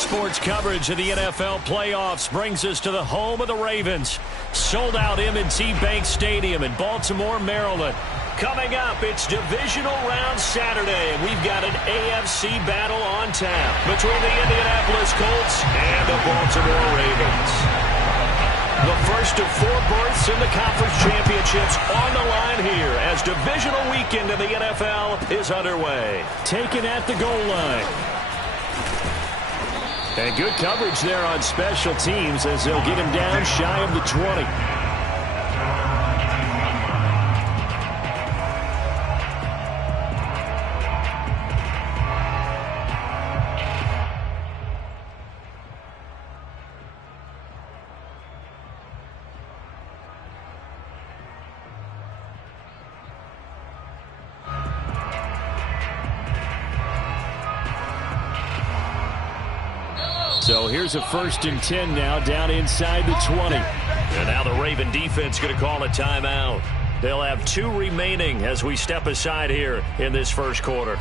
Sports coverage of the NFL playoffs brings us to the home of the Ravens. Sold out M&T Bank Stadium in Baltimore, Maryland. Coming up, it's divisional round Saturday, and we've got an AFC battle on tap between the Indianapolis Colts and the Baltimore Ravens. The first of 4 berths in the conference championships on the line here as divisional weekend in the NFL is underway. Taken at the goal line. And good coverage there on special teams as they'll get him down shy of the 20. So here's a 1st and 10 now down inside the 20. And now the Raven defense going to call a timeout. They'll have 2 remaining as we step aside here in this first quarter.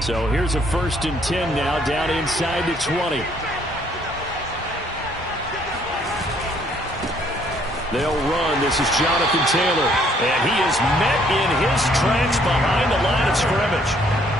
So here's a 1st and 10 now down inside the 20. They'll run. This is Jonathan Taylor. And he is met in his tracks behind the line of scrimmage.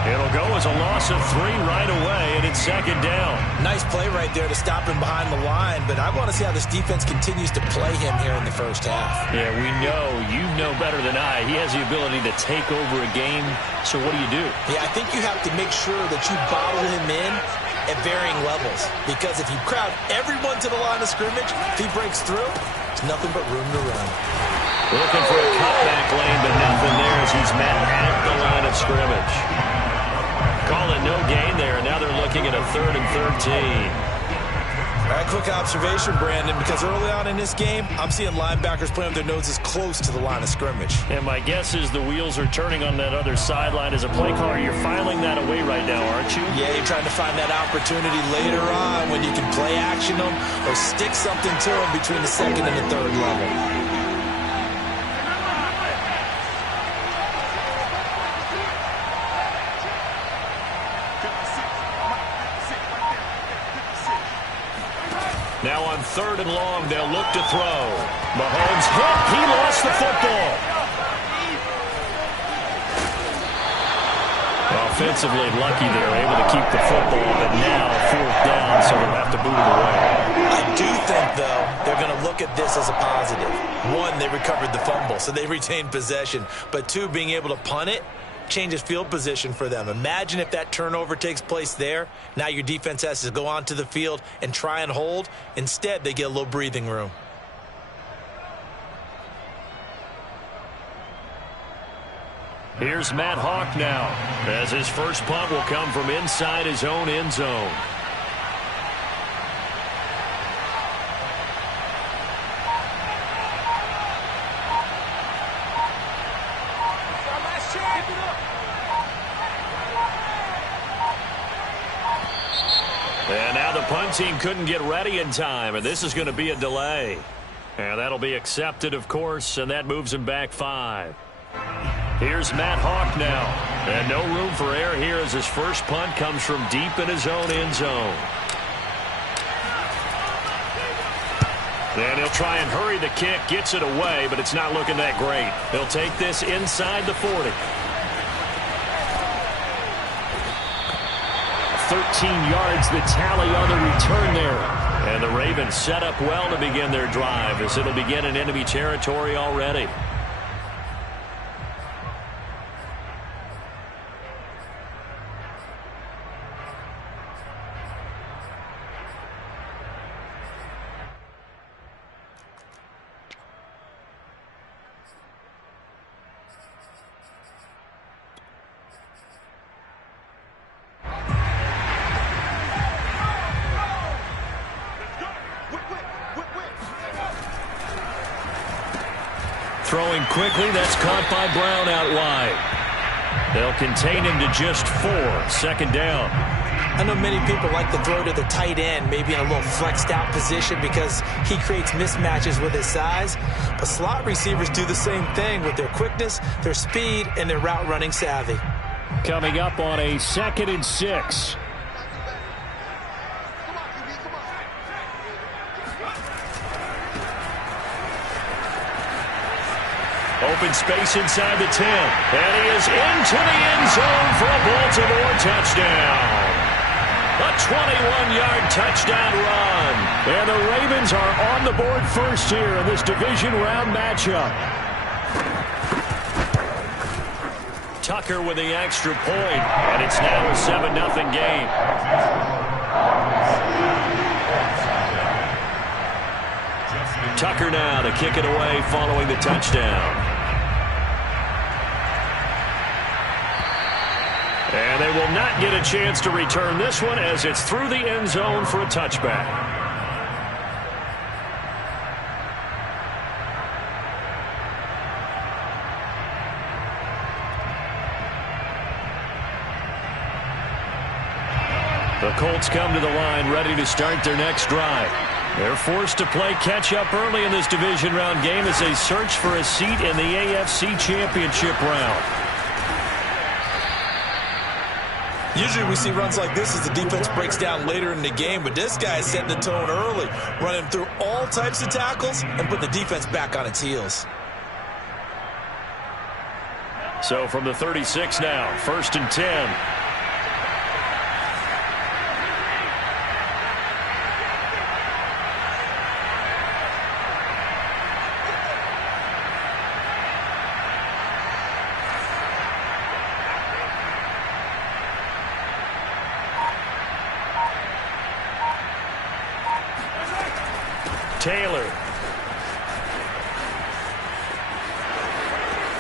It'll go as a loss of 3 right away, and it's 2nd down. Nice play right there to stop him behind the line, but I want to see how this defense continues to play him here in the first half. Yeah, we know. You know better than I. He has the ability to take over a game, so what do? Yeah, I think you have to make sure that you bottle him in at varying levels, because if you crowd everyone to the line of scrimmage, if he breaks through, there's nothing but room to run. Looking for a cutback lane, but nothing there as he's met at the line of scrimmage. Calling no gain there, and now they're looking at a 3rd and 13. All right, quick observation, Brandon, because early on in this game, I'm seeing linebackers play with their noses close to the line of scrimmage. And my guess is the wheels are turning on that other sideline as a play caller. You're filing that away right now, aren't you? Yeah, you're trying to find that opportunity later on when you can play action them or stick something to them between the 2nd and the 3rd level. Now on 3rd and long, they'll look to throw. Mahomes hit. He lost the football. Offensively lucky they're able to keep the football, but now 4th down, so they'll have to boot it away. I do think, though, they're going to look at this as a positive. 1, they recovered the fumble, so they retained possession. But 2, being able to punt it changes field position for them. Imagine if that turnover takes place there. Now your defense has to go onto the field and try and hold. Instead, they get a little breathing room. Here's Matt Hawk now, as his first punt will come from inside his own end zone. And now the punt team couldn't get ready in time, and this is going to be a delay. And that'll be accepted, of course, and that moves him back 5. Here's Matt Hawk now. And no room for error here as his first punt comes from deep in his own end zone. And he'll try and hurry the kick, gets it away, but it's not looking that great. He'll take this inside the 40. 13 yards the tally on the return there. And the Ravens set up well to begin their drive as it'll begin in enemy territory already. throwing quickly. That's caught by Brown out wide. They'll contain him to just 4. Second down. I know many people like to throw to the tight end, maybe in a little flexed out position because he creates mismatches with his size. But slot receivers do the same thing with their quickness, their speed, and their route running savvy. Coming up on a 2nd and 6. Open space inside the 10. And he is into the end zone for a Baltimore touchdown. A 21-yard touchdown run. And the Ravens are on the board first here in this division round matchup. Tucker with the extra point. And it's now a 7-0 game. Tucker now to kick it away following the touchdown. And they will not get a chance to return this one as it's through the end zone for a touchback. The Colts come to the line ready to start their next drive. They're forced to play catch-up early in this division round game as they search for a seat in the AFC Championship round. Usually we see runs like this as the defense breaks down later in the game, but this guy is setting the tone early, running through all types of tackles and put the defense back on its heels. So from the 36 now, 1st and 10.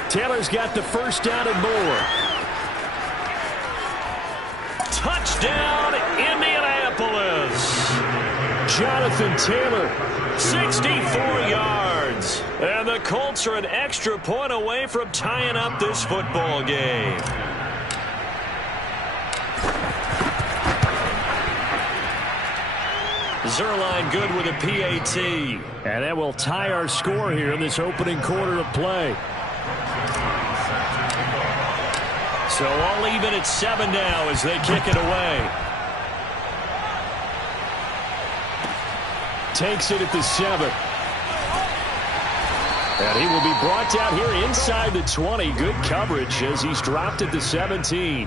Taylor's got the first down and more. Touchdown, Indianapolis. Jonathan Taylor, 64 yards. And the Colts are an extra point away from tying up this football game. Zerline good with a PAT. And that will tie our score here in this opening quarter of play. So all even at 7 now as they kick it away. Takes it at the 7. And he will be brought down here inside the 20. Good coverage as he's dropped at the 17.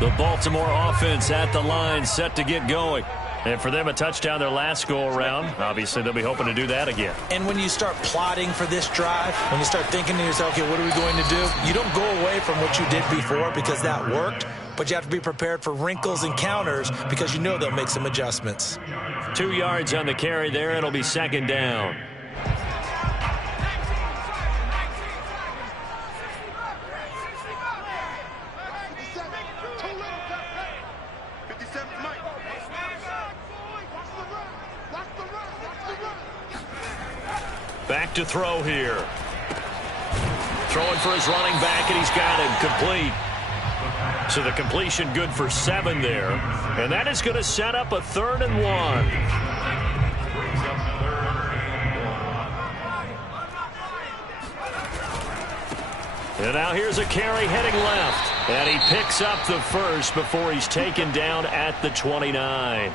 The Baltimore offense at the line, set to get going. And for them, a touchdown their last go-around. Obviously, they'll be hoping to do that again. And when you start plotting for this drive, when you start thinking to yourself, okay, what are we going to do? You don't go away from what you did before because that worked, but you have to be prepared for wrinkles and counters because you know they'll make some adjustments. 2 yards on the carry there. It'll be 2nd down. Back to throw here. Throwing for his running back, and he's got him complete. So the completion good for 7 there. And that is going to set up a 3rd and 1. And now here's a carry heading left. And he picks up the first before he's taken down at the 29.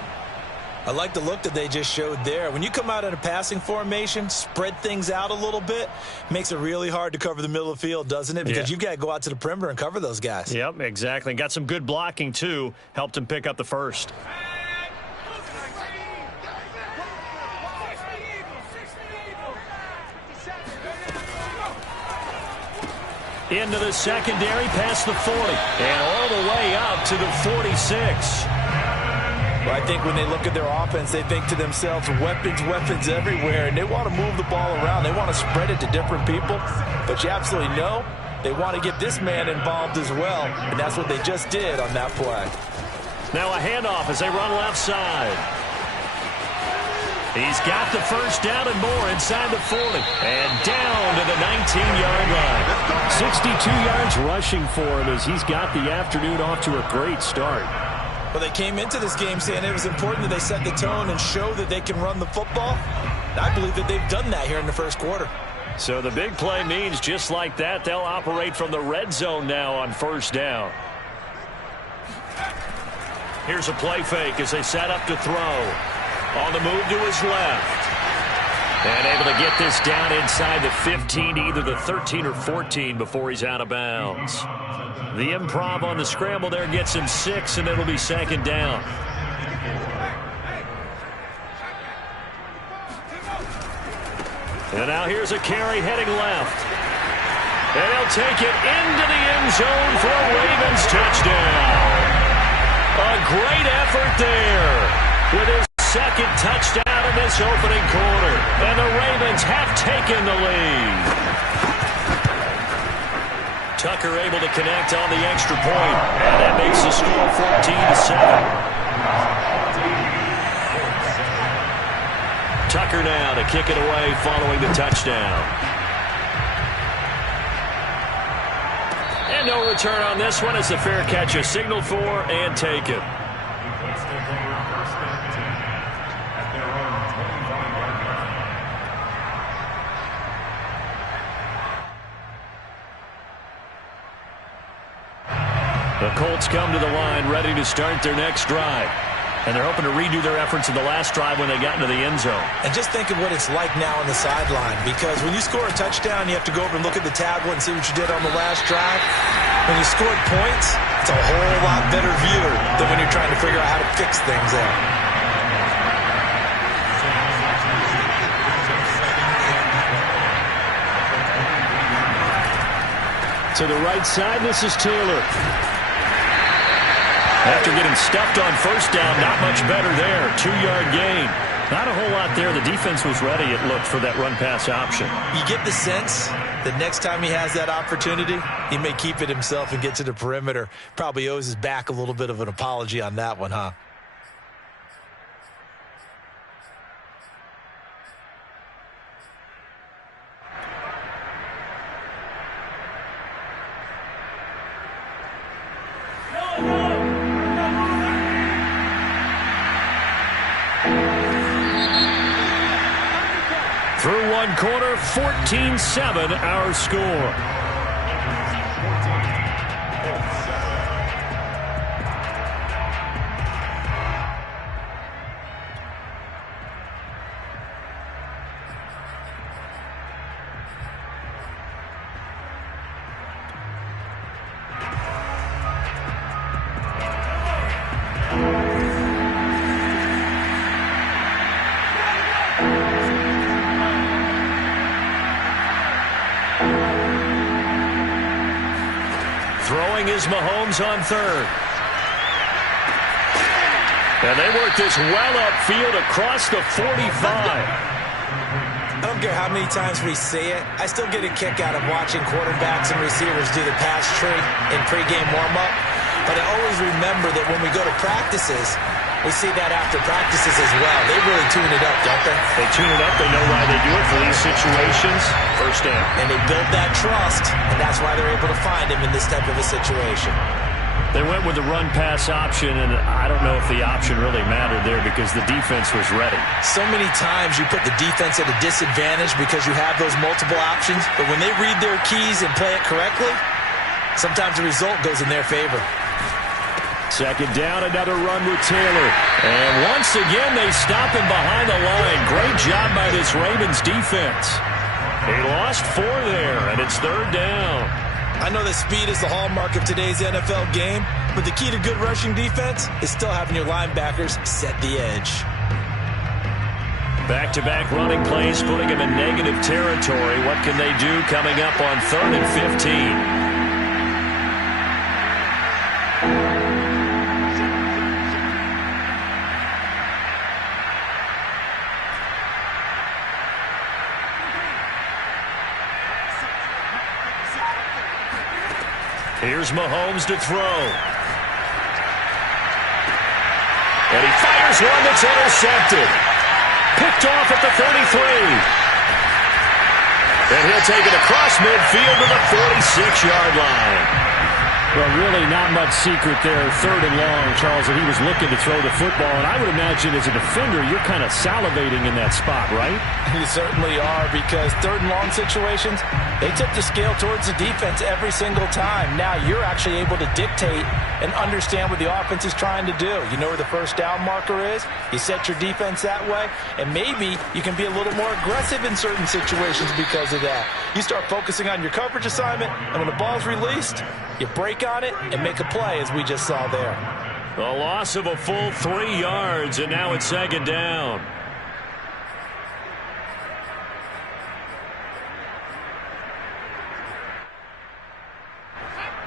I like the look that they just showed there. When you come out in a passing formation, spread things out a little bit, makes it really hard to cover the middle of the field, doesn't it? Because you've got to go out to the perimeter and cover those guys. Yep, exactly. And got some good blocking, too. Helped him pick up the first. Into the secondary, past the 40. And all the way up to the 46. Well, I think when they look at their offense, they think to themselves, weapons, weapons everywhere, and they want to move the ball around. They want to spread it to different people. But you absolutely know They want to get this man involved as well, and that's what they just did on that play. Now a handoff as they run left side. He's got the first down and more inside the 40. And down to the 19-yard line. 62 yards rushing for him as he's got the afternoon off to a great start. Well, they came into this game saying it was important that they set the tone and show that they can run the football. And I believe that they've done that here in the first quarter. So the big play means just like that, they'll operate from the red zone now on first down. Here's a play fake as they set up to throw. On the move to his left. And able to get this down inside the 15, either the 13 or 14 before he's out of bounds. The improv on the scramble there gets him 6, and it'll be second down. And now here's a carry heading left. And he'll take it into the end zone for a Ravens touchdown. A great effort there with his second touchdown in this opening quarter. And the Ravens have taken the lead. Tucker able to connect on the extra point. And that makes the score 14-7. Tucker now to kick it away following the touchdown. And no return on this one as the fair catch is signaled for and taken. The Colts come to the line ready to start their next drive. And they're hoping to redo their efforts in the last drive when they got into the end zone. And just think of what it's like now on the sideline, because when you score a touchdown, you have to go over and look at the tablet and see what you did on the last drive. When you scored points, it's a whole lot better view than when you're trying to figure out how to fix things out. To the right side, this is Taylor. After getting stuffed on first down, not much better there. 2-yard gain. Not a whole lot there. The defense was ready, it looked, for that run-pass option. You get the sense that next time he has that opportunity, he may keep it himself and get to the perimeter. Probably owes his back a little bit of an apology on that one, huh? Through one quarter, 14-7 our score. Throwing is Mahomes on third. And they work this well upfield across the 45. I don't care how many times we say it, I still get a kick out of watching quarterbacks and receivers do the pass tree in pregame warm-up. But I always remember that when we go to practices, we see that after practices as well. They really tune it up, don't they? They tune it up. They know why they do it for these situations. First down. And they build that trust, and that's why they're able to find him in this type of a situation. They went with the run-pass option, and I don't know if the option really mattered there because the defense was ready. So many times you put the defense at a disadvantage because you have those multiple options, but when they read their keys and play it correctly, sometimes the result goes in their favor. Second down, another run with Taylor. And once again, they stop him behind the line. Great job by this Ravens defense. He lost 4 there, and it's third down. I know that speed is the hallmark of today's NFL game, but the key to good rushing defense is still having your linebackers set the edge. Back-to-back running plays, putting him in negative territory. What can they do coming up on 3rd and 15? Here's Mahomes to throw. And he fires one that's intercepted. Picked off at the 33. And he'll take it across midfield to the 46-yard line. Well, really not much secret there. 3rd and long, Charles, and he was looking to throw the football. And I would imagine as a defender, you're kind of salivating in that spot, right? You certainly are, because 3rd and long situations, they tip the scale towards the defense every single time. Now you're actually able to dictate and understand what the offense is trying to do. You know where the first down marker is. You set your defense that way, and maybe you can be a little more aggressive in certain situations because of that. You start focusing on your coverage assignment, and when the ball's released, you break on it and make a play, as we just saw there. A loss of a full 3 yards, and now it's 2nd down.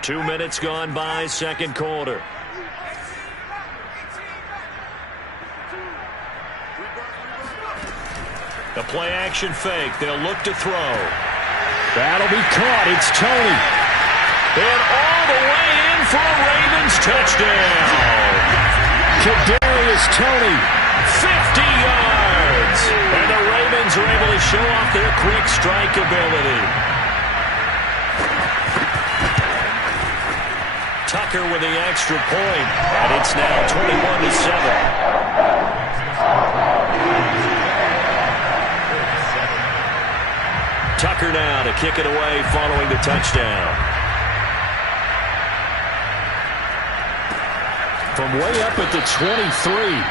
Two minutes gone by, 2nd quarter. The play action fake. They'll look to throw. That'll be caught. It's Tony. And all the way in for a Ravens touchdown. Kadarius Toney. 50 yards. And the Ravens are able to show off their quick strike ability. Tucker with the extra point. And it's now 21-7. Tucker now to kick it away following the touchdown. From way up at the 23.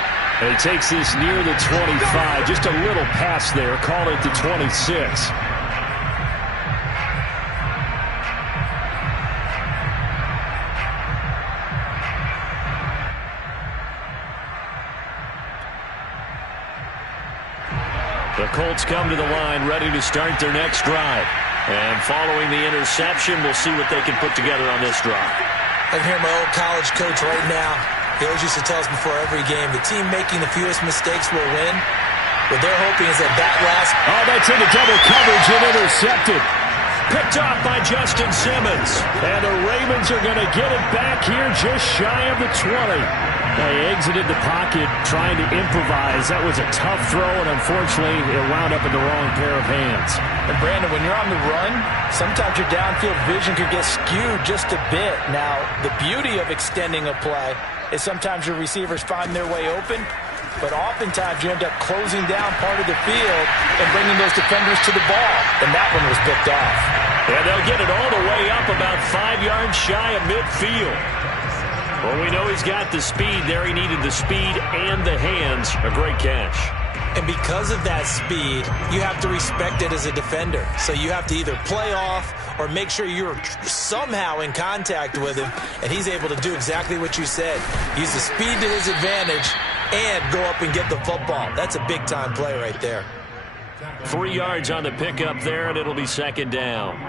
And he takes this near the 25. Just a little pass there. Call it the 26. The Colts come to the line ready to start their next drive. And following the interception, we'll see what they can put together on this drive. I can hear my old college coach right now. He always used to tell us before every game, the team making the fewest mistakes will win. What they're hoping is that last... Oh, that's into double coverage and intercepted. Picked off by Justin Simmons. And the Ravens are going to get it back here just shy of the 20. They exited the pocket trying to improvise. That was a tough throw, and unfortunately, it wound up in the wrong pair of hands. And, Brandon, when you're on the run, sometimes your downfield vision could get skewed just a bit. Now, the beauty of extending a play is sometimes your receivers find their way open, but oftentimes you end up closing down part of the field and bringing those defenders to the ball, and that one was picked off. And they'll get it all the way up about 5 yards shy of midfield. Well, we know he's got the speed there. He needed the speed and the hands. A great catch. And because of that speed, you have to respect it as a defender. So you have to either play off or make sure you're somehow in contact with him, and he's able to do exactly what you said. Use the speed to his advantage and go up and get the football. That's a big-time play right there. 3 yards on the pickup there, and it'll be 2nd down.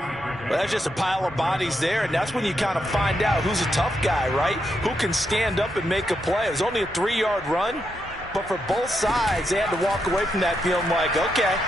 Well, that's just a pile of bodies there, and that's when you kind of find out who's a tough guy, right? Who can stand up and make a play. It was only a 3-yard run, but for both sides, they had to walk away from that feeling like, okay,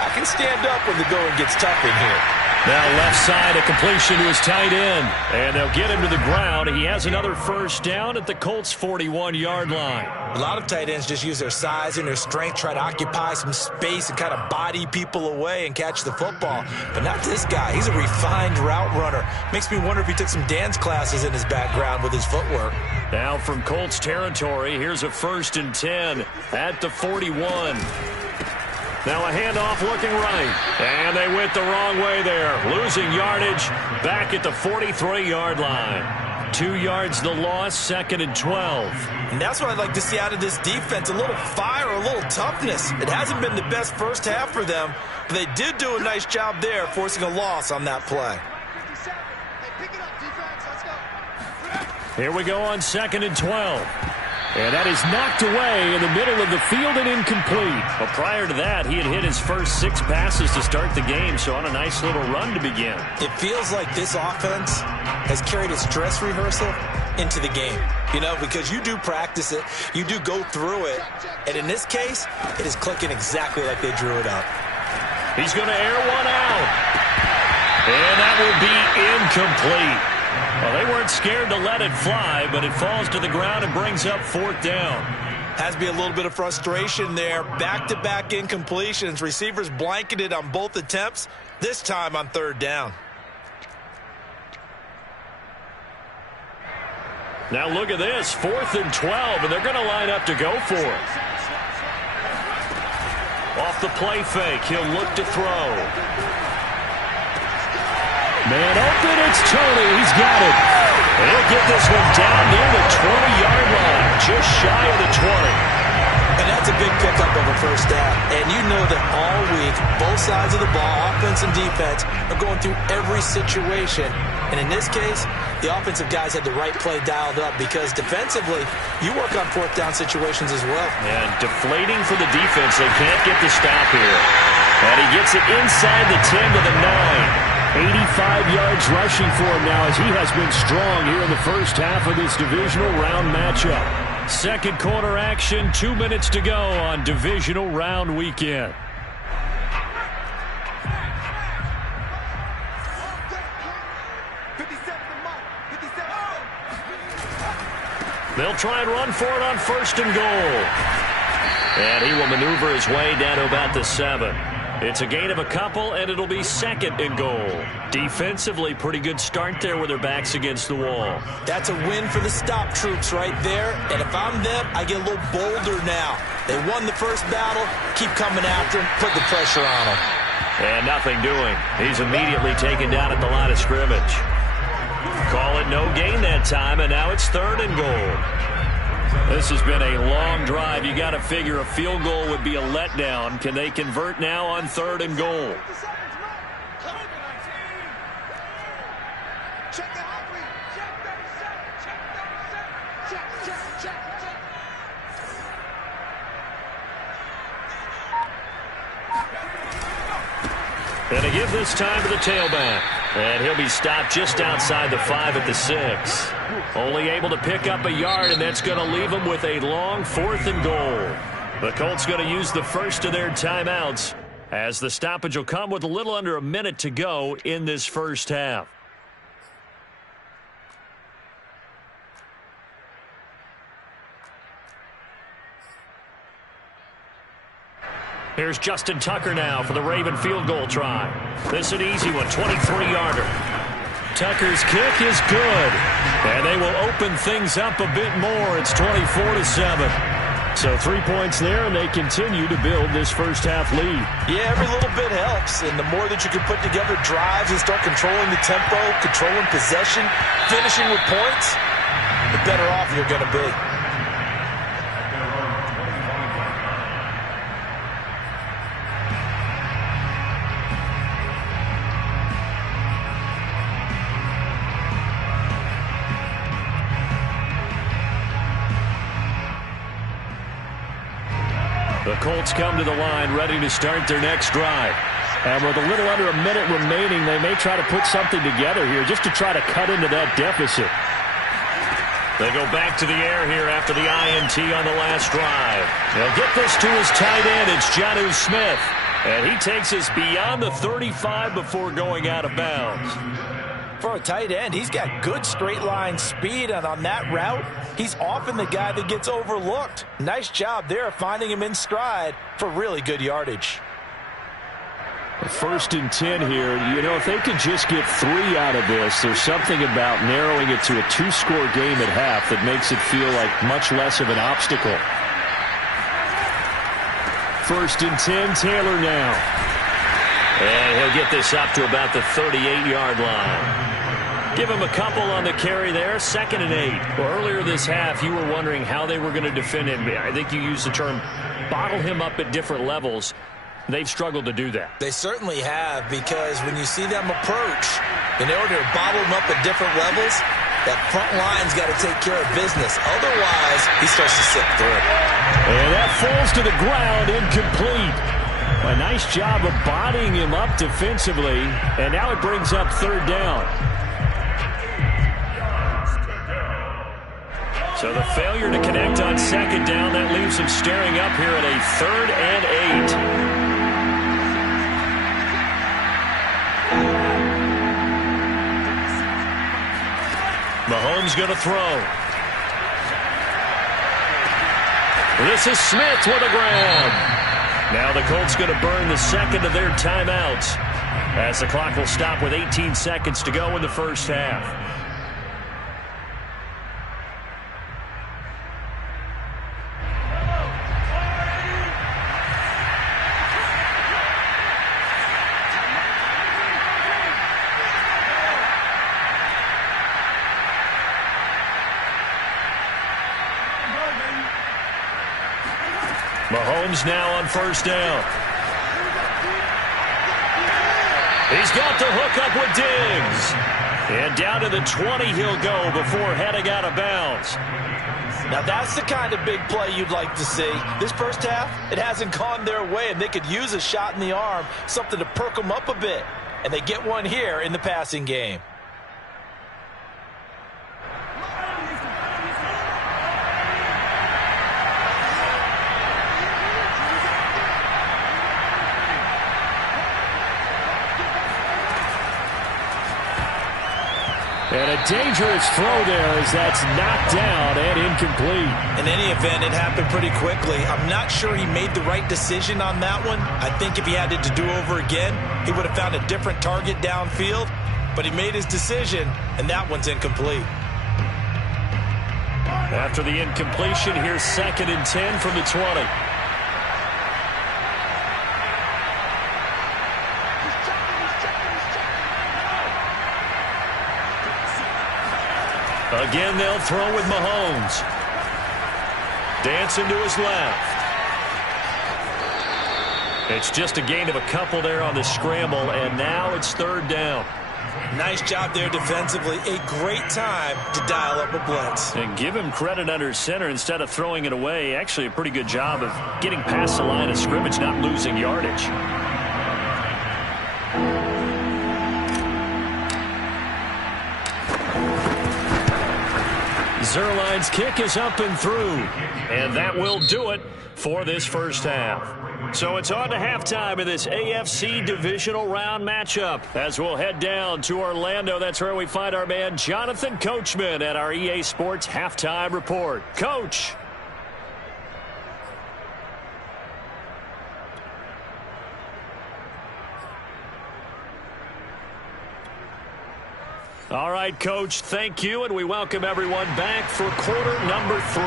I can stand up when the going gets tough in here. Now left side, a completion to his tight end. And they'll get him to the ground. He has another first down at the Colts' 41-yard line. A lot of tight ends just use their size and their strength, try to occupy some space and kind of body people away and catch the football. But not this guy. He's a refined route runner. Makes me wonder if he took some dance classes in his background with his footwork. Now from Colts territory, here's a 1st and 10 at the 41. Now a handoff looking right. And they went the wrong way there. Losing yardage back at the 43-yard line. 2 yards the loss, 2nd and 12. And that's what I'd like to see out of this defense. A little fire, a little toughness. It hasn't been the best first half for them, but they did do a nice job there, forcing a loss on that play. Here we go on 2nd and 12. And that is knocked away in the middle of the field and incomplete. But prior to that, he had hit his first 6 passes to start the game, so on a nice little run to begin. It feels like this offense has carried its dress rehearsal into the game. You know, because you do practice it, you do go through it, and in this case, it is clicking exactly like they drew it up. He's going to air one out. And that will be incomplete. Well, scared to let it fly, but it falls to the ground and brings up 4th down. Has to be a little bit of frustration there. Back-to-back incompletions. Receivers blanketed on both attempts, this time on 3rd down. Now look at this, 4th and 12, and they're going to line up to go for it. Off the play fake, he'll look to throw. Man open, it's Tony. He's got it. And he'll get this one down near the 20-yard line, just shy of the 20. And that's a big pickup of a first down. And you know that all week, both sides of the ball, offense and defense, are going through every situation. And in this case, the offensive guys had the right play dialed up because defensively, you work on 4th down situations as well. And deflating for the defense. They can't get the stop here. And he gets it inside the 10 to the 9. 85 yards rushing for him now as he has been strong here in the first half of this divisional round matchup. Second quarter action, 2 minutes to go on divisional round weekend. They'll try and run for it on 1st and goal. And he will maneuver his way down to about the 7. It's a gain of a couple, and it'll be 2nd and goal. Defensively, pretty good start there with their backs against the wall. That's a win for the stop troops right there. And if I'm them, I get a little bolder now. They won the first battle. Keep coming after him. Put the pressure on him. And nothing doing. He's immediately taken down at the line of scrimmage. Call it no gain that time, and now it's 3rd and goal. This has been a long drive. You got to figure a field goal would be a letdown. Can they convert now on 3rd and goal? And to give this time to the tailback. And he'll be stopped just outside the 5 at the 6. Only able to pick up a yard, and that's going to leave him with a long 4th and goal. The Colts going to use the first of their timeouts as the stoppage will come with a little under a minute to go in this first half. Here's Justin Tucker now for the Raven field goal try. This is an easy one, 23-yarder. Tucker's kick is good, and they will open things up a bit more. It's 24-7. So 3 points there, and they continue to build this first half lead. Yeah, every little bit helps, and the more that you can put together drives and start controlling the tempo, controlling possession, finishing with points, the better off you're going to be. The Colts come to the line ready to start their next drive. And with a little under a minute remaining, they may try to put something together here just to try to cut into that deficit. They go back to the air here after the INT on the last drive. They'll get this to his tight end. It's Jonnu Smith. And he takes us beyond the 35 before going out of bounds. For a tight end, he's got good straight line speed, and on that route, he's often the guy that gets overlooked. Nice job there finding him in stride for really good yardage. 1st and 10 here. You know, if they could just get 3 out of this, there's something about narrowing it to a 2-score game at half that makes it feel like much less of an obstacle. 1st and 10, Taylor now. And he'll get this up to about the 38-yard line. Give him a couple on the carry there, 2nd and 8. Well, earlier this half, you were wondering how they were going to defend him. I think you used the term bottle him up at different levels. They've struggled to do that. They certainly have, because when you see them approach, in order to bottle them up at different levels, that front line's got to take care of business. Otherwise, he starts to slip through. And that falls to the ground, incomplete. A nice job of bodying him up defensively, and now it brings up 3rd down. So the failure to connect on 2nd down, that leaves him staring up here at a 3rd and 8. Mahomes going to throw. This is Smith with a grab. Now the Colts going to burn the second of their timeouts as the clock will stop with 18 seconds to go in the first half. Mahomes now on first down. He's got the hook up with Diggs. And down to the 20 he'll go before heading out of bounds. Now that's the kind of big play you'd like to see. This first half, it hasn't gone their way, and they could use a shot in the arm, something to perk them up a bit. And they get one here in the passing game. And a dangerous throw there as that's knocked down and incomplete. In any event, it happened pretty quickly. I'm not sure he made the right decision on that one. I think if he had it to do over again, he would have found a different target downfield. But he made his decision, and that one's incomplete. After the incompletion, here's 2nd and 10 from the 20. Again, they'll throw with Mahomes. Dancing to his left. It's just a gain of a couple there on the scramble, and now it's 3rd down. Nice job there defensively. A great time to dial up a blitz. And give him credit under center instead of throwing it away. Actually, a pretty good job of getting past the line of scrimmage, not losing yardage. Zerline's kick is up and through. And that will do it for this first half. So it's on to halftime in this AFC divisional round matchup as we'll head down to Orlando. That's where we find our man Jonathan Coachman at our EA Sports Halftime Report. Coach. All right, Coach, thank you, and we welcome everyone back for quarter number 3.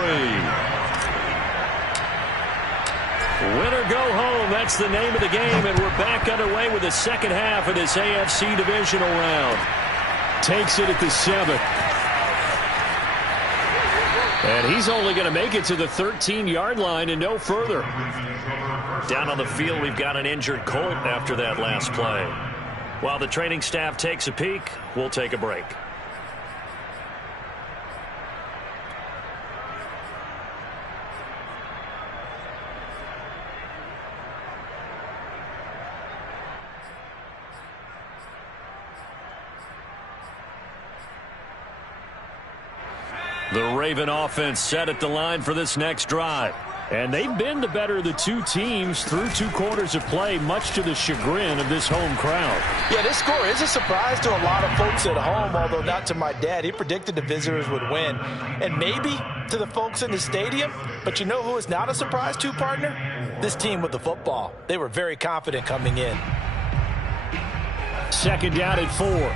Win or go home, that's the name of the game, and we're back underway with the second half of this AFC divisional round. Takes it at the 7th. And he's only going to make it to the 13-yard line and no further. Down on the field, we've got an injured Colt after that last play. While the training staff takes a peek, we'll take a break. The Raven offense set at the line for this next drive. And they've been the better of the two teams through 2 quarters of play, much to the chagrin of this home crowd. Yeah, this score is a surprise to a lot of folks at home, although not to my dad. He predicted the visitors would win. And maybe to the folks in the stadium. But you know who is not a surprise to, partner? This team with the football. They were very confident coming in. 2nd down at 4.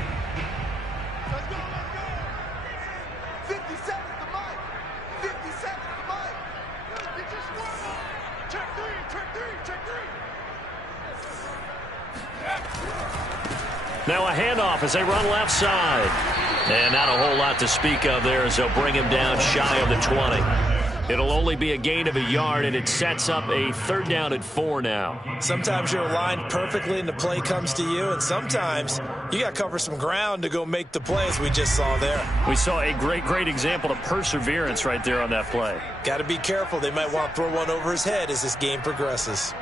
Now a handoff as they run left side. And not a whole lot to speak of there as they'll bring him down shy of the 20. It'll only be a gain of a yard, and it sets up a 3rd down at 4 now. Sometimes you're aligned perfectly and the play comes to you, and sometimes you got to cover some ground to go make the play, as we just saw there. We saw a great example of perseverance right there on that play. Got to be careful. They might want to throw one over his head as this game progresses.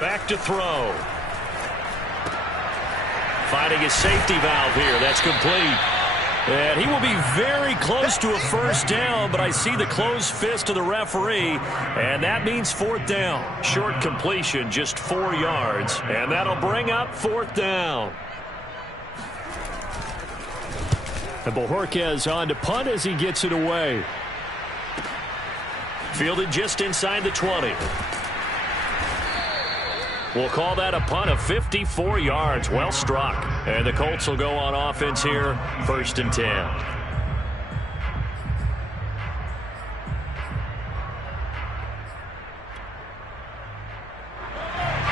Back to throw. Finding his safety valve here. That's complete. And he will be very close to a first down, but I see the closed fist of the referee, and that means fourth down. Short completion, just 4 yards, and that'll bring up fourth down. And Bojorquez on to punt as he gets it away. Fielded just inside the 20. We'll call that a punt of 54 yards. Well struck. And the Colts will go on offense here, 1st and 10.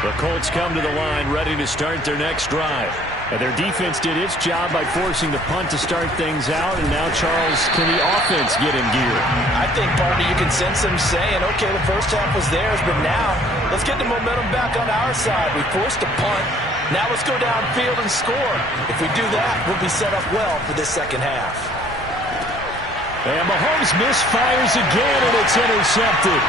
The Colts come to the line ready to start their next drive. And their defense did its job by forcing the punt to start things out. And now, Charles, can the offense get in gear? I think, partner, you can sense them saying, okay, the first half was theirs, but now let's get the momentum back on our side. We forced a punt. Now let's go downfield and score. If we do that, we'll be set up well for this second half. And Mahomes misfires again, and it's intercepted.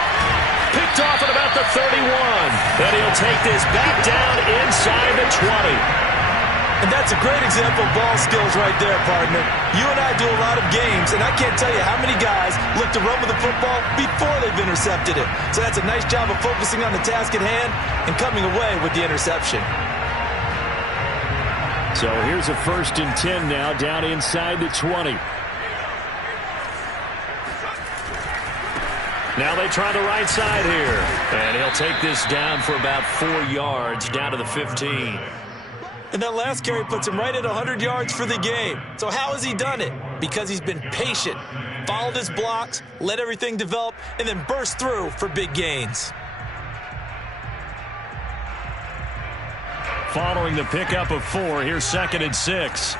Picked off at about the 31. And he'll take this back down inside the 20. And that's a great example of ball skills right there, partner. You and I do a lot of games, and I can't tell you how many guys look to run with the football before they've intercepted it. So that's a nice job of focusing on the task at hand and coming away with the interception. So here's a 1st and 10 now, down inside the 20. Now they try the right side here. And he'll take this down for about 4 yards, down to the 15. And that last carry puts him right at 100 yards for the game. So how has he done it? Because he's been patient, followed his blocks, let everything develop, and then burst through for big gains. Following the pickup of 4, here's 2nd and 6.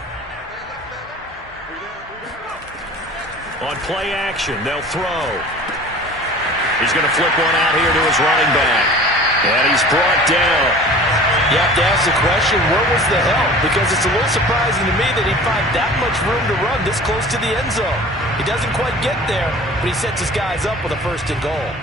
On play action, they'll throw. He's going to flip one out here to his running back. And he's brought down. You have to ask the question, where was the help? Because it's a little surprising to me that he'd find that much room to run this close to the end zone. He doesn't quite get there, but he sets his guys up with a 1st and goal.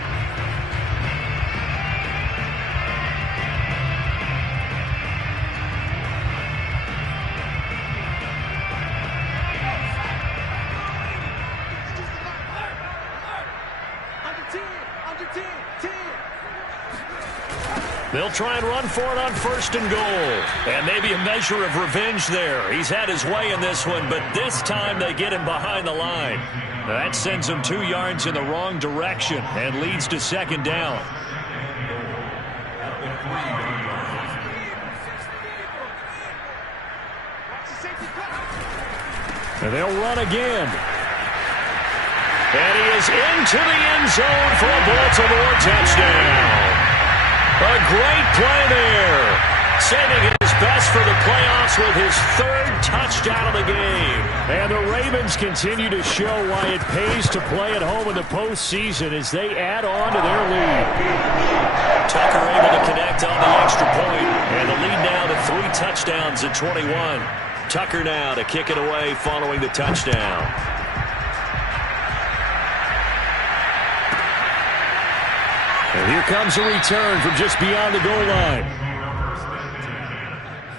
They'll try and run for it on 1st and goal. And maybe a measure of revenge there. He's had his way in this one, but this time they get him behind the line. That sends him 2 yards in the wrong direction and leads to 2nd down. And they'll run again. And he is into the end zone for a Baltimore touchdown. A great play there. Saving his best for the playoffs with his 3rd touchdown of the game. And the Ravens continue to show why it pays to play at home in the postseason as they add on to their lead. Tucker able to connect on the extra point, and the lead now to 3 touchdowns at 21. Tucker now to kick it away following the touchdown. And here comes a return from just beyond the goal line.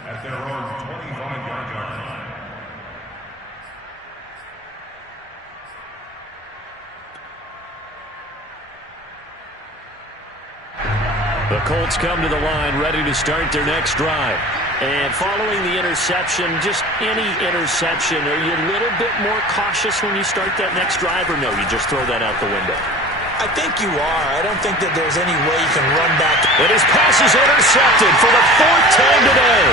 At their own 25-yard line. The Colts come to the line ready to start their next drive. And following the interception, just any interception, are you a little bit more cautious when you start that next drive, or no, you just throw that out the window? I think you are. I don't think that there's any way you can run back. And his pass is intercepted for the 4th time today.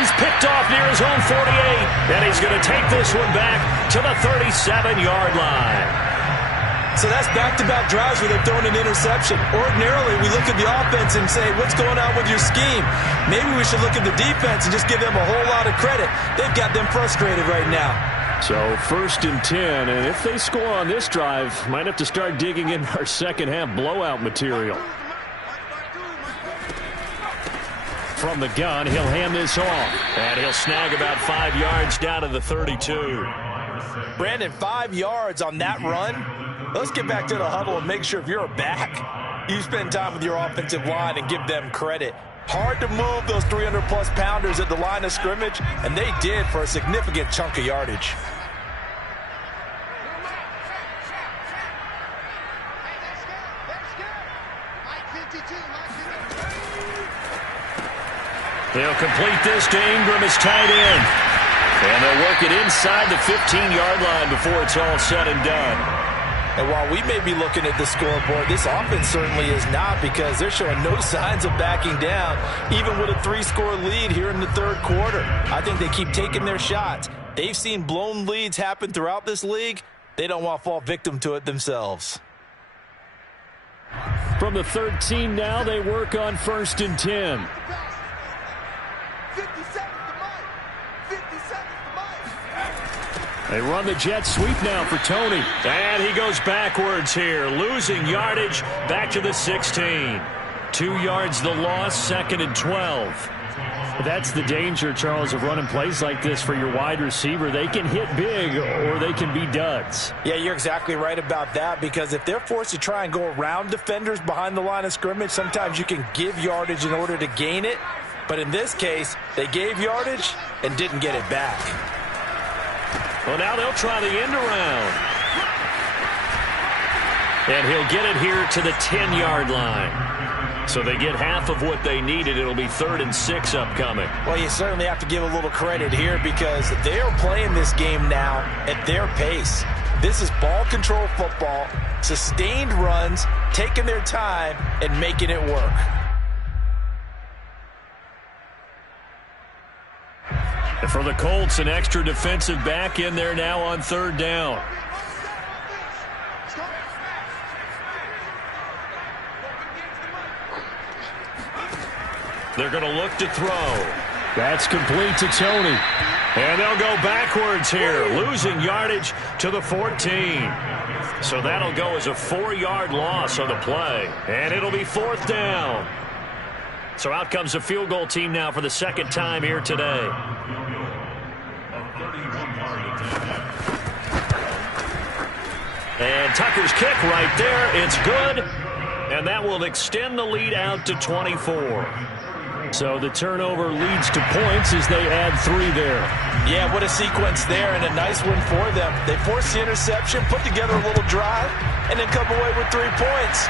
He's picked off near his own 48, and he's going to take this one back to the 37-yard line. So that's back-to-back drives where they've thrown an interception. Ordinarily, we look at the offense and say, what's going on with your scheme? Maybe we should look at the defense and just give them a whole lot of credit. They've got them frustrated right now. So 1st and 10, and if they score on this drive, might have to start digging in our second-half blowout material. From the gun, he'll hand this off, and he'll snag about 5 yards down to the 32. Brandon, 5 yards on that run. Let's get back to the huddle and make sure if you're a back, you spend time with your offensive line and give them credit. Hard to move those 300-plus pounders at the line of scrimmage, and they did for a significant chunk of yardage. They'll complete this to Ingram as tight end. And they'll work it inside the 15-yard line before it's all said and done. And while we may be looking at the scoreboard, this offense certainly is not, because they're showing no signs of backing down, even with a 3-score lead here in the third quarter. I think they keep taking their shots. They've seen blown leads happen throughout this league. They don't want to fall victim to it themselves. From the 13 now, they work on 1st and 10. They run the jet sweep now for Tony. And he goes backwards here, losing yardage back to the 16. 2 yards the loss, 2nd and 12. That's the danger, Charles, of running plays like this for your wide receiver. They can hit big or they can be duds. Yeah, you're exactly right about that, because if they're forced to try and go around defenders behind the line of scrimmage, sometimes you can give yardage in order to gain it. But in this case, they gave yardage and didn't get it back. Well, now they'll try the end around. And he'll get it here to the 10-yard line. So they get half of what they needed. It'll be 3rd and 6 upcoming. Well, you certainly have to give a little credit here, because they are playing this game now at their pace. This is ball control football, sustained runs, taking their time, and making it work. For the Colts, an extra defensive back in there now on 3rd down. They're going to look to throw. That's complete to Tony. And they'll go backwards here, losing yardage to the 14. So that'll go as a 4-yard loss on the play. And it'll be 4th down. So out comes a field goal team now for the 2nd time here today. And Tucker's kick right there. It's good. And that will extend the lead out to 24. So the turnover leads to points as they add 3 there. Yeah, what a sequence there, and a nice one for them. They force the interception, put together a little drive, and then come away with 3 points.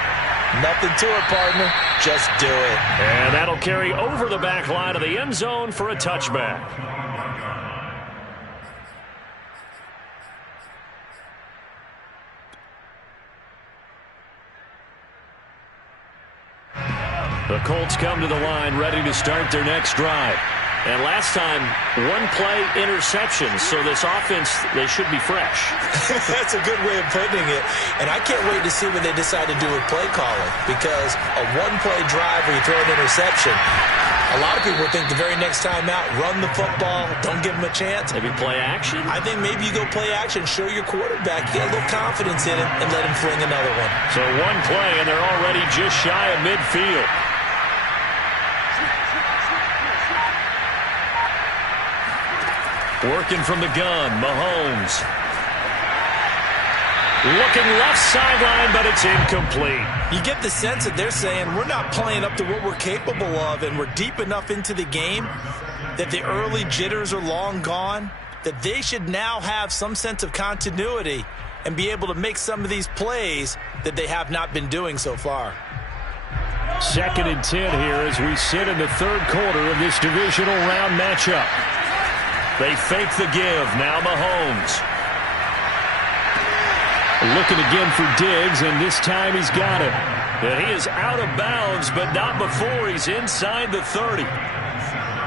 Nothing to it, partner. Just do it. And that'll carry over the back line of the end zone for a touchback. The Colts come to the line ready to start their next drive. And last time, 1-play interception. So this offense, they should be fresh. That's a good way of putting it. And I can't wait to see what they decide to do with play calling, because a 1-play drive where you throw an interception, a lot of people think the very next time out, run the football, don't give them a chance. Maybe play action? I think maybe you go play action, show your quarterback, get a little confidence in him, and let him fling another one. So 1 play, and they're already just shy of midfield. Working from the gun, Mahomes. Looking left sideline, but it's incomplete. You get the sense that they're saying we're not playing up to what we're capable of, and we're deep enough into the game that the early jitters are long gone, that they should now have some sense of continuity and be able to make some of these plays that they have not been doing so far. 2nd and 10 here as we sit in the 3rd quarter of this divisional round matchup. They fake the give. Now Mahomes. Looking again for Diggs, and this time he's got it. And he is out of bounds, but not before he's inside the 30.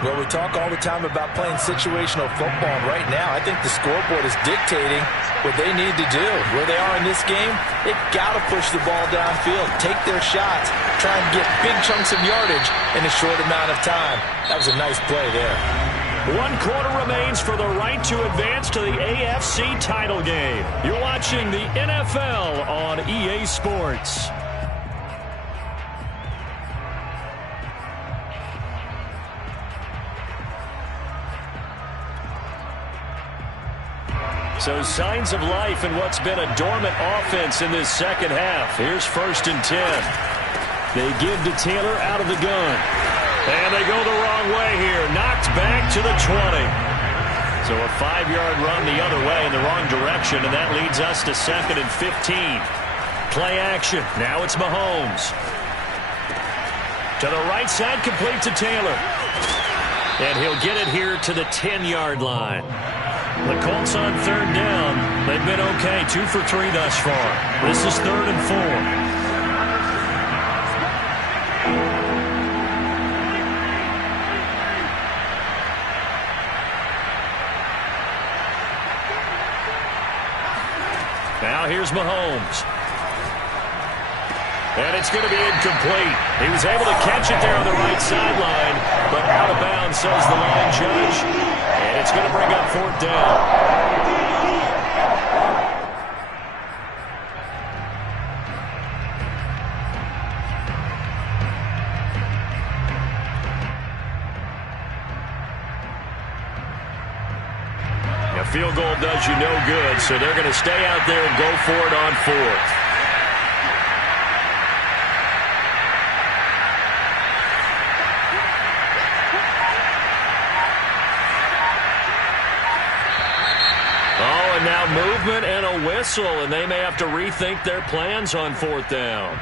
Well, we talk all the time about playing situational football, and right now I think the scoreboard is dictating what they need to do. Where they are in this game, they've got to push the ball downfield, take their shots, try and get big chunks of yardage in a short amount of time. That was a nice play there. 1 quarter remains for the right to advance to the AFC title game. You're watching the NFL on EA Sports. So signs of life in what's been a dormant offense in this second half. Here's 1st and 10. They give to Taylor out of the gun. And they go the wrong way here. Knocked back to the 20. So a 5-yard run the other way in the wrong direction, and that leads us to 2nd and 15. Play action. Now it's Mahomes. To the right side, complete to Taylor. And he'll get it here to the 10-yard line. The Colts on third down. They've been okay, 2 for 3 thus far. This is 3rd and 4. Now here's Mahomes. And it's going to be incomplete. He was able to catch it there on the right sideline, but out of bounds, says the line judge. And it's going to bring up 4th down. A field goal does you no good, so they're going to stay out there and go for it on 4th. Now movement and a whistle, and they may have to rethink their plans on 4th down.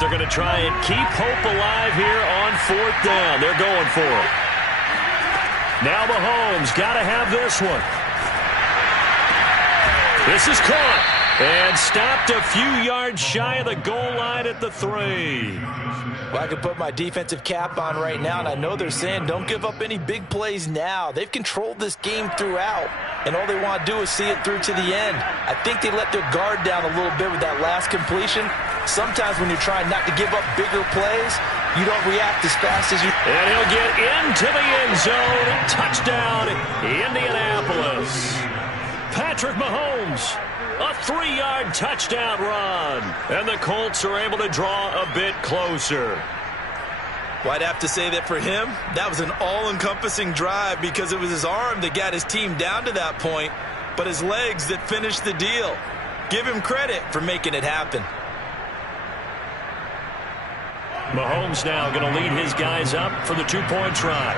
They're going to try and keep hope alive here on 4th down. They're going for it. Now Mahomes got to have this one. This is caught and stopped a few yards shy of the goal line at the 3. Well, I could put my defensive cap on right now, and I know they're saying don't give up any big plays now. They've controlled this game throughout, and all they want to do is see it through to the end. I think they let their guard down a little bit with that last completion. Sometimes when you're trying not to give up bigger plays, you don't react as fast as you... And he'll get into the end zone. Touchdown, Indianapolis. Patrick Mahomes, a 3-yard touchdown run. And the Colts are able to draw a bit closer. Well, I'd have to say that for him, that was an all-encompassing drive because it was his arm that got his team down to that point, but his legs that finished the deal. Give him credit for making it happen. Mahomes now going to lead his guys up for the 2-point try.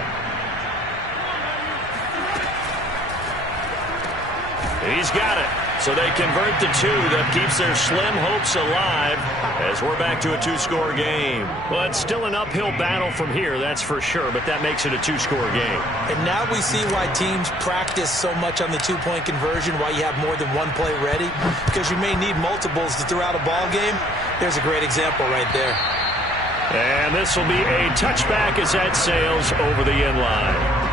He's got it. So they convert the 2. That keeps their slim hopes alive as we're back to a 2-score game. Well, it's still an uphill battle from here, that's for sure, but that makes it a 2-score game. And now we see why teams practice so much on the 2-point conversion, why you have more than one play ready, because you may need multiples to throw out a ball game. There's a great example right there. And this will be a touchback as that sails over the end line.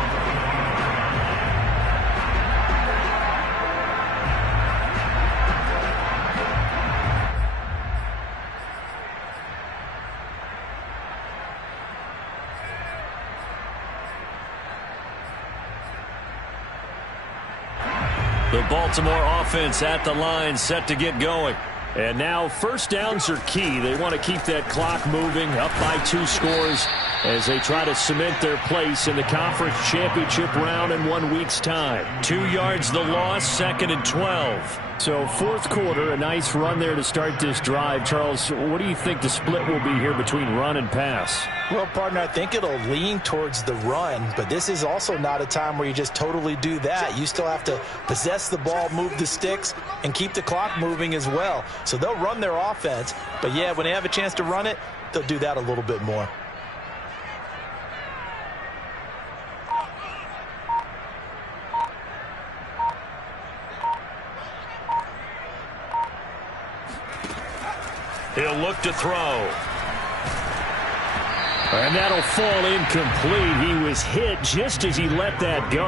The Baltimore offense at the line, set to get going. And now 1st downs are key. They want to keep that clock moving, up by 2 scores as they try to cement their place in the conference championship round in 1 week's time. 2 yards the loss, 2nd and 12. So 4th quarter, a nice run there to start this drive. Charles, what do you think the split will be here between run and pass? Well, partner, I think it'll lean towards the run, but this is also not a time where you just totally do that. You still have to possess the ball, move the sticks, and keep the clock moving as well. So they'll run their offense, but yeah, when they have a chance to run it, they'll do that a little bit more. He'll look to throw. And that'll fall incomplete. He was hit just as he let that go.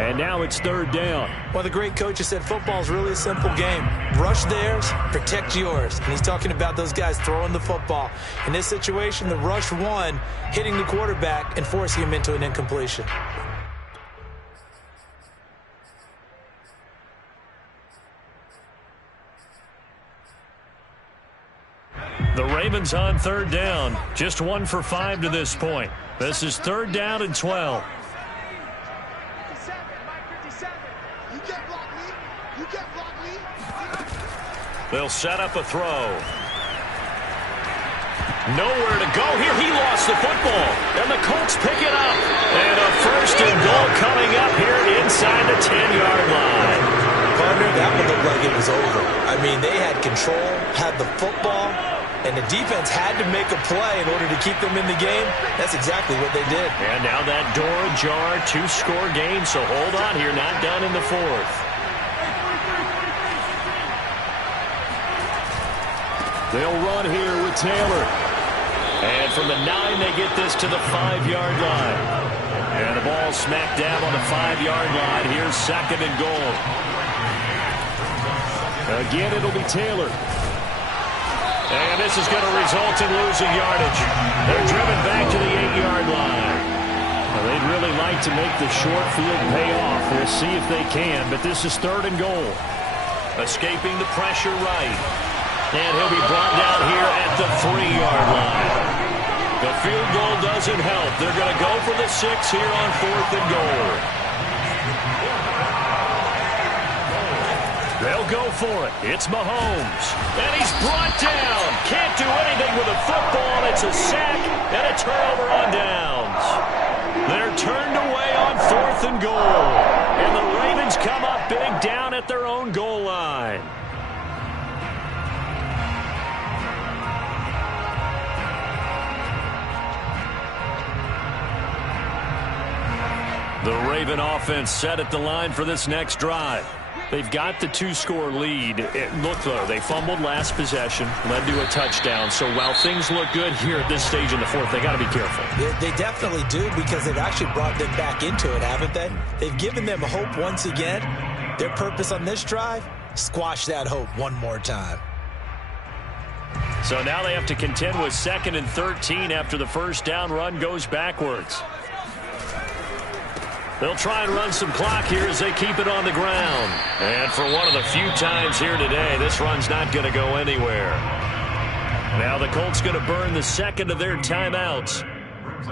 And now it's 3rd down. Well, the great coach has said football is really a simple game. Rush theirs, protect yours. And he's talking about those guys throwing the football. In this situation, the rush one, hitting the quarterback and forcing him into an incompletion. The Ravens on third down. Just 1 for 5 to this point. This is 3rd down and 12. They'll set up a throw. Nowhere to go here. He lost the football. And the Colts pick it up. And a 1st and goal coming up here inside the 10-yard line. Partner, that one looked like it was over. I mean, they had control, had the football, and the defense had to make a play in order to keep them in the game. That's exactly what they did. And now that door ajar, 2-score game, so hold on here, not done in the 4th. They'll run here with Taylor. And from the 9, they get this to the 5-yard line. And the ball smack dab on the 5-yard line. Here's 2nd and goal. Again, it'll be Taylor. And this is going to result in losing yardage. They're driven back to the 8-yard line. Well, they'd really like to make the short field pay off. We'll see if they can, but this is 3rd and goal. Escaping the pressure right. And he'll be brought down here at the 3-yard line. The field goal doesn't help. They're going to go for the 6 here on 4th and goal. They'll go for it. It's Mahomes. And he's brought down. Can't do anything with the football. It's a sack and a turnover on downs. They're turned away on 4th and goal. And the Ravens come up big down at their own goal line. The Raven offense set at the line for this next drive. They've got the 2-score lead. Look, though, they fumbled last possession, led to a touchdown. So while things look good here at this stage in the 4th, they got to be careful. They definitely do, because they've actually brought them back into it, haven't they? They've given them hope once again. Their purpose on this drive, squash that hope one more time. So now they have to contend with 2nd and 13 after the 1st down run goes backwards. They'll try and run some clock here as they keep it on the ground. And for one of the few times here today, this run's not going to go anywhere. Now the Colts going to burn the 2nd of their timeouts.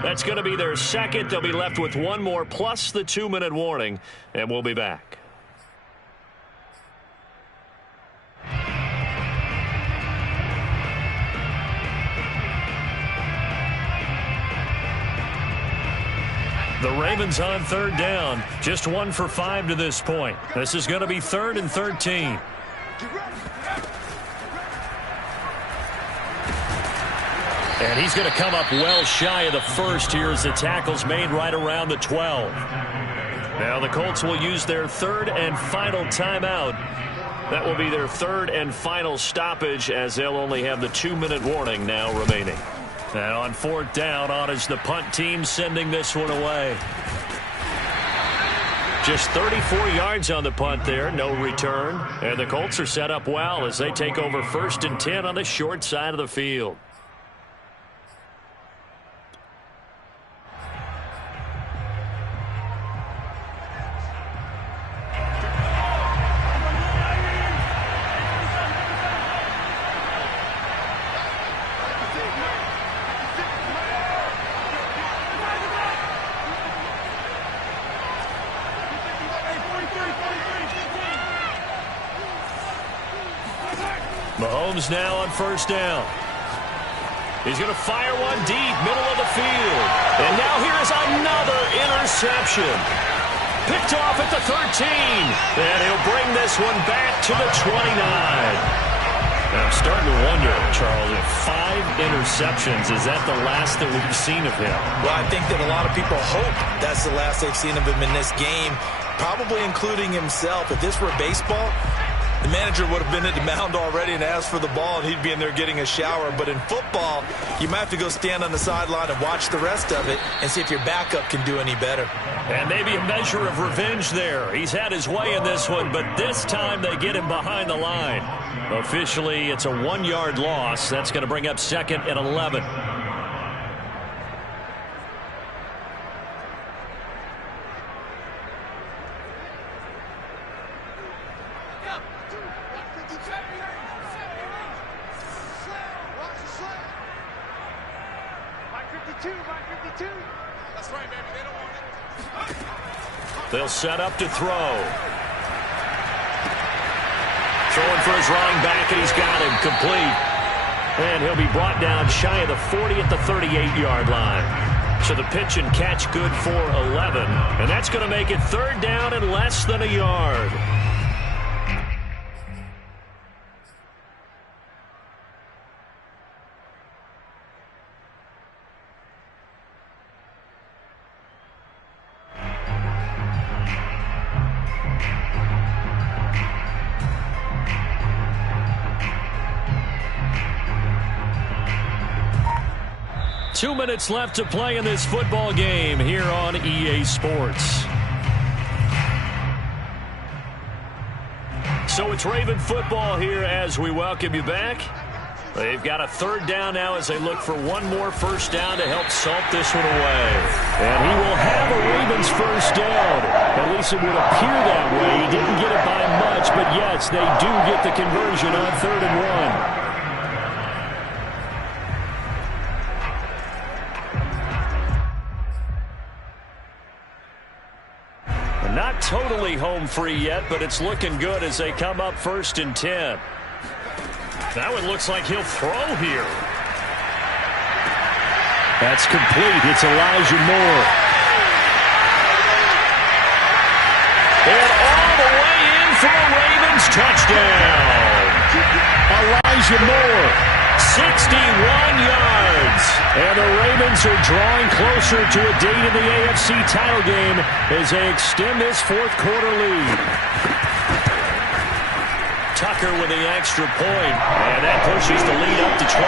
That's going to be their 2nd. They'll be left with 1 more plus the 2-minute warning, and we'll be back. The Ravens on 3rd down. Just 1 for 5 to this point. This is going to be 3rd and 13. And he's going to come up well shy of the 1st here as the tackle's made right around the 12. Now the Colts will use their 3rd and final timeout. That will be their 3rd and final stoppage, as they'll only have the 2-minute warning now remaining. And on 4th down, on is the punt team sending this one away. Just 34 yards on the punt there, no return. And the Colts are set up well as they take over 1st and 10 on the short side of the field. Mahomes now on 1st down. He's going to fire one deep, middle of the field. And now here is another interception. Picked off at the 13. And he'll bring this one back to the 29. And I'm starting to wonder, Charles, if 5 interceptions, is that the last that we've seen of him? Well, I think that a lot of people hope that's the last they've seen of him in this game, probably including himself. If this were baseball, the manager would have been at the mound already and asked for the ball, and he'd be in there getting a shower. But in football, you might have to go stand on the sideline and watch the rest of it and see if your backup can do any better. And maybe a measure of revenge there. He's had his way in this one, but this time they get him behind the line. Officially, it's a 1-yard loss. That's going to bring up 2nd and 11. That's right, baby. They don't want it. They'll set up to throw. Throwing for his running back, and he's got him complete. And he'll be brought down shy of the 40 at the 38-yard line. So the pitch and catch good for 11. And that's going to make it third down and less than a yard. Two minutes left to play in this football game here on EA Sports. So it's Raven football here as we welcome you back. They've got a third down now as they look for one more first down to help salt this one away. And he will have a Ravens first down. At least it would appear that way. He didn't get it by much, but yes, they do get the conversion on 3rd and 1. Not totally home free yet, but it's looking good as they come up 1st and 10. That one looks like he'll throw here. That's complete. It's Elijah Moore. And all the way in for a Ravens touchdown. Elijah Moore, 61 yards. And the Ravens are drawing closer to a date in the AFC title game as they extend this 4th quarter lead. Tucker with the extra point, and that pushes the lead up to 23.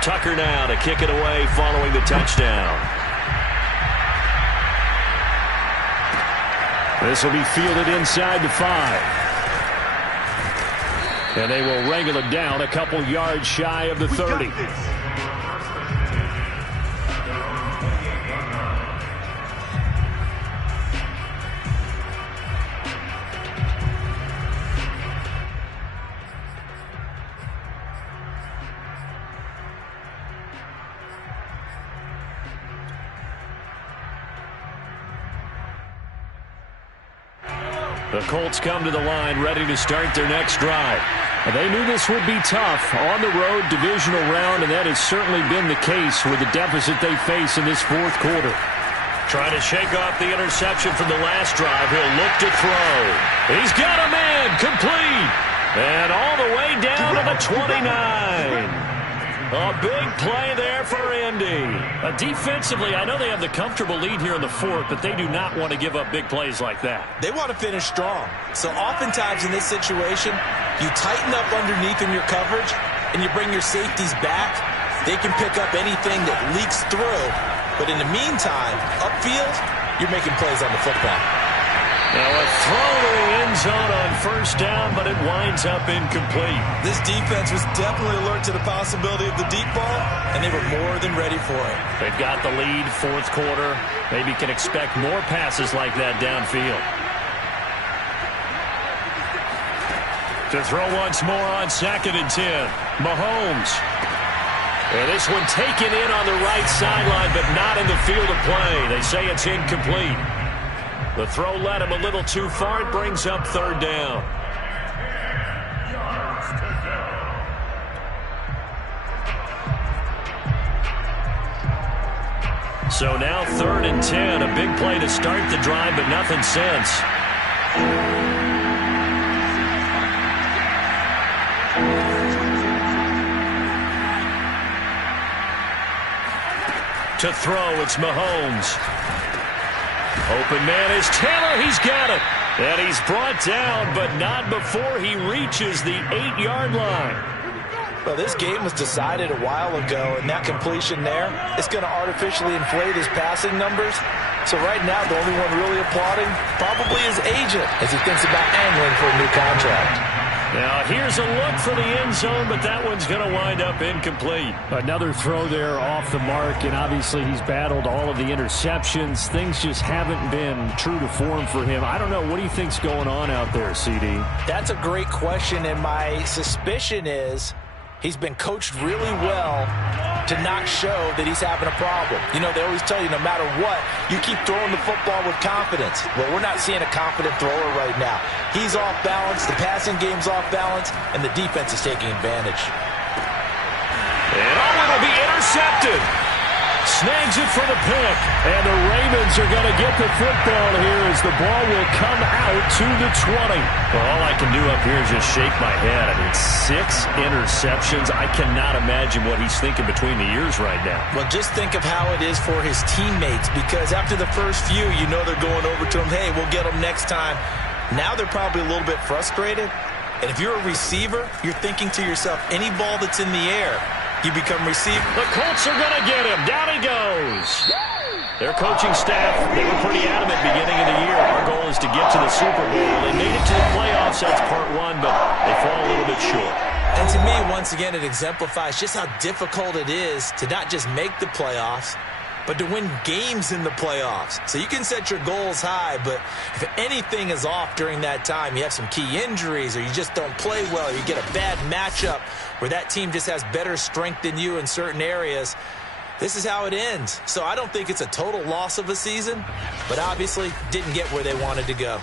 Tucker now to kick it away following the touchdown. This will be fielded inside the 5. And they will wrangle it down a couple yards shy of the 30. The Colts come to the line ready to start their next drive. They knew this would be tough on the road divisional round, and that has certainly been the case with the deficit they face in this 4th quarter. Trying to shake off the interception from the last drive. He'll look to throw. He's got a man complete. And all the way down to the 29. A big play there for Indy. Defensively, I know they have the comfortable lead here in the 4th, but they do not want to give up big plays like that. They want to finish strong. So oftentimes in this situation, you tighten up underneath in your coverage, and you bring your safeties back. They can pick up anything that leaks through. But in the meantime, upfield, you're making plays on the football. Now a throw to the end zone on 1st down, but it winds up incomplete. This defense was definitely alert to the possibility of the deep ball, and they were more than ready for it. They've got the lead, 4th quarter. Maybe can expect more passes like that downfield. To throw once more on 2nd and 10. Mahomes. And this one taken in on the right sideline, but not in the field of play. They say it's incomplete. The throw led him a little too far. It brings up 3rd down. So now 3rd and 10. A big play to start the drive, but nothing since. To throw, it's Mahomes. Open man is Taylor. He's got it. And he's brought down, but not before he reaches the 8-yard line. Well, this game was decided a while ago, and that completion there is going to artificially inflate his passing numbers. So right now, the only one really applauding probably his agent as he thinks about angling for a new contract. Now here's a look for the end zone, but that one's going to wind up incomplete. Another throw there off the mark, and obviously he's battled all of the interceptions. Things just haven't been true to form for him. I don't know. What do you think's going on out there, CD? That's a great question, and my suspicion is he's been coached really well to not show that he's having a problem. You know, they always tell you no matter what, you keep throwing the football with confidence. Well, we're not seeing a confident thrower right now. He's off balance, the passing game's off balance, and the defense is taking advantage. And it'll be intercepted. Snags it for the pick. And the Ravens are going to get the football here as the ball will come out to the 20. Well, all I can do up here is just shake my head. I mean, 6 interceptions. I cannot imagine what he's thinking between the ears right now. Well, just think of how it is for his teammates, because after the first few, you know they're going over to him, hey, we'll get them next time. Now they're probably a little bit frustrated. And if you're a receiver, you're thinking to yourself, any ball that's in the air, you become receiver. The Colts are going to get him. Down he goes. Their coaching staff, they were pretty adamant beginning of the year. Our goal is to get to the Super Bowl. They made it to the playoffs. That's part one, but they fall a little bit short. And to me, once again, it exemplifies just how difficult it is to not just make the playoffs, but to win games in the playoffs. So you can set your goals high, but if anything is off during that time, you have some key injuries or you just don't play well, or you get a bad matchup where that team just has better strength than you in certain areas, this is how it ends. So I don't think it's a total loss of a season, but obviously didn't get where they wanted to go.